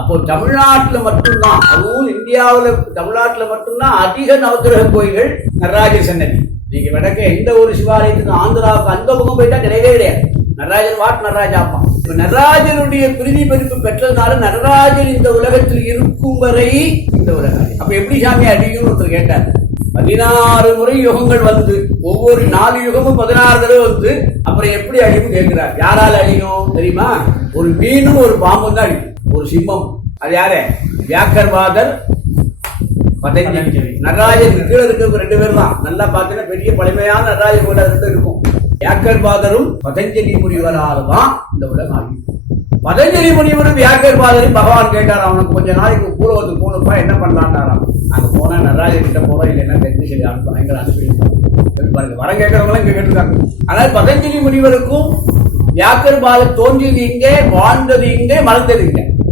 அப்போ தமிழ்நாட்டில் மட்டும்தான், அதுவும் இந்தியாவில் தமிழ்நாட்டில் மட்டும்தான் அதிக நவக்கிரக கோயில்கள் நடராஜர் சன்னதி. நீங்க வடக்க எந்த ஒரு சிவாலயத்துக்கு ஆந்திராவுக்கு அந்த பக்கம் போயிட்டா கிடையவே கிடையாது. நடராஜர் வாட் நடராஜாப்பா. இப்ப நடராஜருடைய பிரிதி பெருப்பு பெற்றதுனால நடராஜர் இந்த உலகத்தில் இருக்கும் வரை இந்த உலகம். அப்ப எப்படி சாமி அடியும் ஒருத்தர் கேட்டார். 16 முறை யுகங்கள் வந்து ஒவ்வொரு 4 யுகமும் 16 தடவை வந்து அப்புறம் எப்படி அழியும் கேட்கிறார். யாரால் அழியும் தெரியுமா? ஒரு மீனும் ஒரு பாம்பும் தான் அழியும். ஒரு சிம்மம். அது யாரு? வியாக்கர்வாதர் பதஞ்சலி. நடராஜர் கீழே இருக்கிற 2 பேர் தான். நல்லா பார்த்தீங்கன்னா பெரிய பழமையான நடராஜர் கூட இருக்கும். வியாக்கர்வாதரும் பதஞ்சலி முனிவரால் தான் இந்த உலகம் அழியும். பதஞ்சலி முனிவரும் வியாக்கர்வாதரும் பகவான் கேட்டார், அவனுக்கு கொஞ்ச நாளைக்கு பூர்வத்துக்கு போகணுப்பா, என்ன பண்ணலான்னாராம். அங்க போனா நடராஜர் கிட்ட போறோம், இல்லைன்னா தெரிஞ்சு சொல்லி எங்களை அனுப்பி பாருங்க. வரம் கேட்கறவங்களும் இங்க கேட்டுருக்காங்க. ஆனால் பதஞ்சலி முனிவருக்கும் வியாக்கர்வாதர் தோன்றியது இங்கே, வாழ்ந்தது இங்கே, மறந்தது இங்கே.